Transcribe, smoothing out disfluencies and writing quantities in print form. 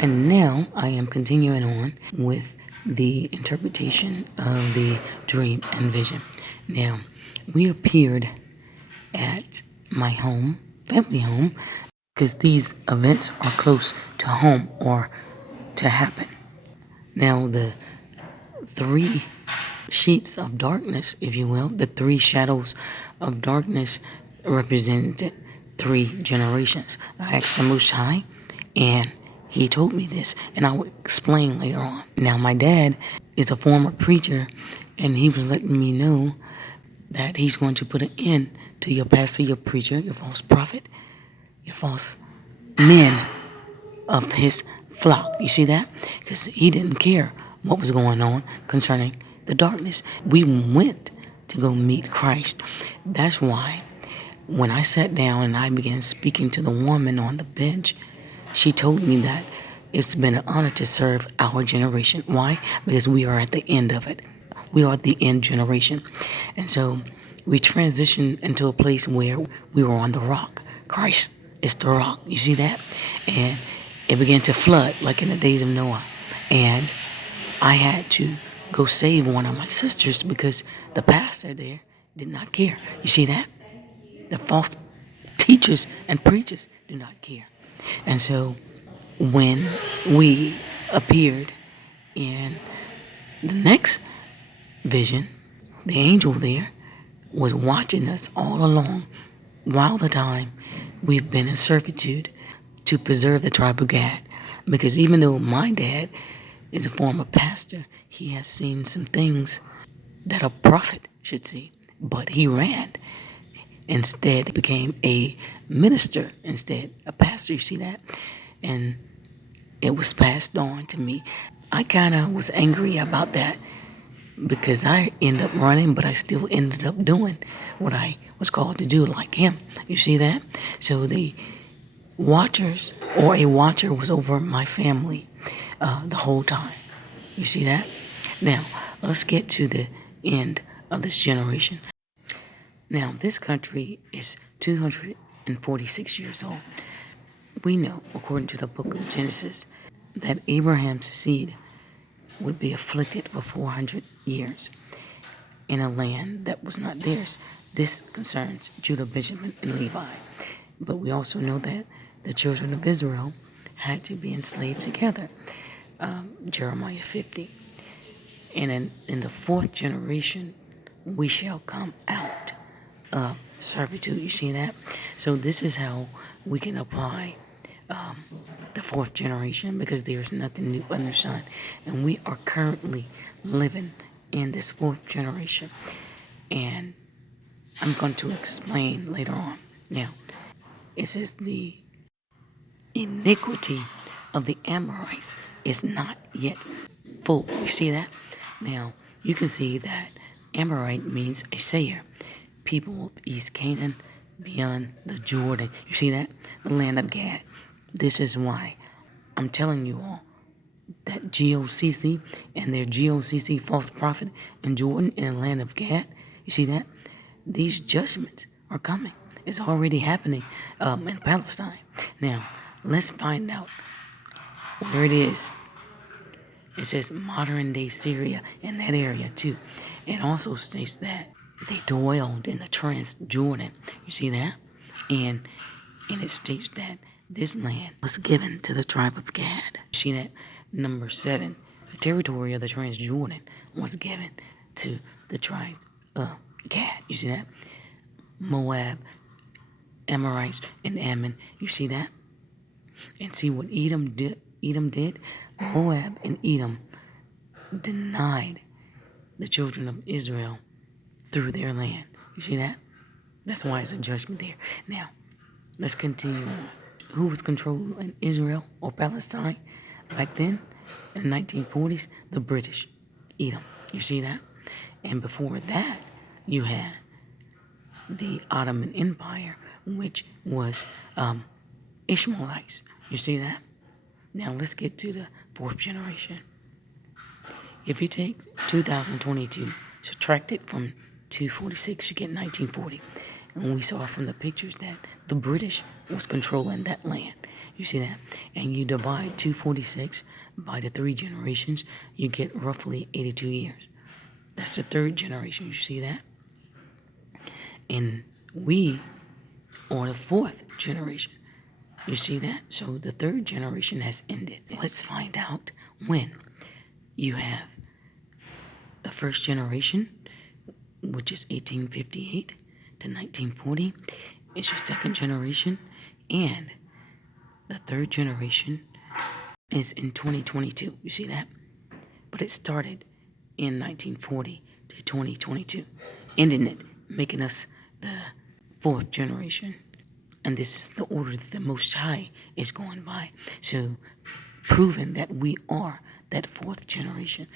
And now I am continuing on with the interpretation of the dream and vision. Now, we appeared at my home, family home, because these events are close to home or to happen. Now, the three sheets of darkness, if you will, the three shadows of darkness represented three generations. I asked the Most High, and he told me this, and I will explain later on. Now, my dad is a former preacher, and he was letting me know that he's going to put an end to your pastor, your preacher, your false prophet, your false men of his flock. You see that? Because he didn't care what was going on concerning the darkness. We went to go meet Christ. That's why when I sat down and I began speaking to the woman on the bench, she told me that it's been an honor to serve our generation. Why? Because we are at the end of it. We are the end generation. And so we transitioned into a place where we were on the rock. Christ is the rock. You see that? And it began to flood like in the days of Noah. And I had to go save one of my sisters because the pastor there did not care. You see that? The false teachers and preachers do not care. And so when we appeared in the next vision, the angel there was watching us all along while the time we've been in servitude to preserve the tribe of Gad. Because even though my dad is a former pastor, he has seen some things that a prophet should see. But he ran. Instead, became a minister instead, a pastor, you see that? And it was passed on to me. I kind of was angry about that because I ended up running, but I still ended up doing what I was called to do like him. You see that? So the watchers or a watcher was over my family the whole time. You see that? Now, let's get to the end of this generation. Now, this country is 246 years old. We know, according to the book of Genesis, that Abraham's seed would be afflicted for 400 years in a land that was not theirs. This concerns Judah, Benjamin, and Levi. But we also know that the children of Israel had to be enslaved together. Jeremiah 50. And in the fourth generation, we shall come out of servitude. You see that? So this is how we can apply the fourth generation, because there's nothing new under the sun. And we are currently living in this fourth generation. And I'm going to explain later on. Now, it says the iniquity of the Amorites is not yet full. You see that? Now, you can see that Amorite means a sayer, people of East Canaan, beyond the Jordan. You see that? The land of Gad. This is why I'm telling you all that GOCC and their GOCC false prophet in Jordan in the land of Gad. You see that? These judgments are coming. It's already happening in Palestine. Now, let's find out where it is. It says modern day Syria in that area too. It also states that they dwelled in the Transjordan. You see that? And it states that this land was given to the tribe of Gad. You see that? Number 7, the territory of the Transjordan was given to the tribe of Gad. You see that? Moab, Amorites, and Ammon. You see that? And see what Edom did. Moab and Edom denied the children of Israel through their land. You see that? That's why it's a judgment there. Now, let's continue on. Who was controlling Israel or Palestine back then in the 1940s? The British, Edom. You see that? And before that, you had the Ottoman Empire, which was Ishmaelites. You see that? Now let's get to the fourth generation. If you take 2022, subtract it from 246, you get 1940. And we saw from the pictures that the British was controlling that land. You see that? And you divide 246 by the 3 generations, you get roughly 82 years. That's the 3rd generation. You see that? And we are the 4th generation. You see that? So the 3rd generation has ended. Let's find out when. You have the 1st generation, which is 1858 to 1940. It's your 2nd generation. And the 3rd generation is in 2022. You see that? But it started in 1940 to 2022, ending it, making us the 4th generation. And this is the order that the Most High is going by. So, proving that we are that 4th generation.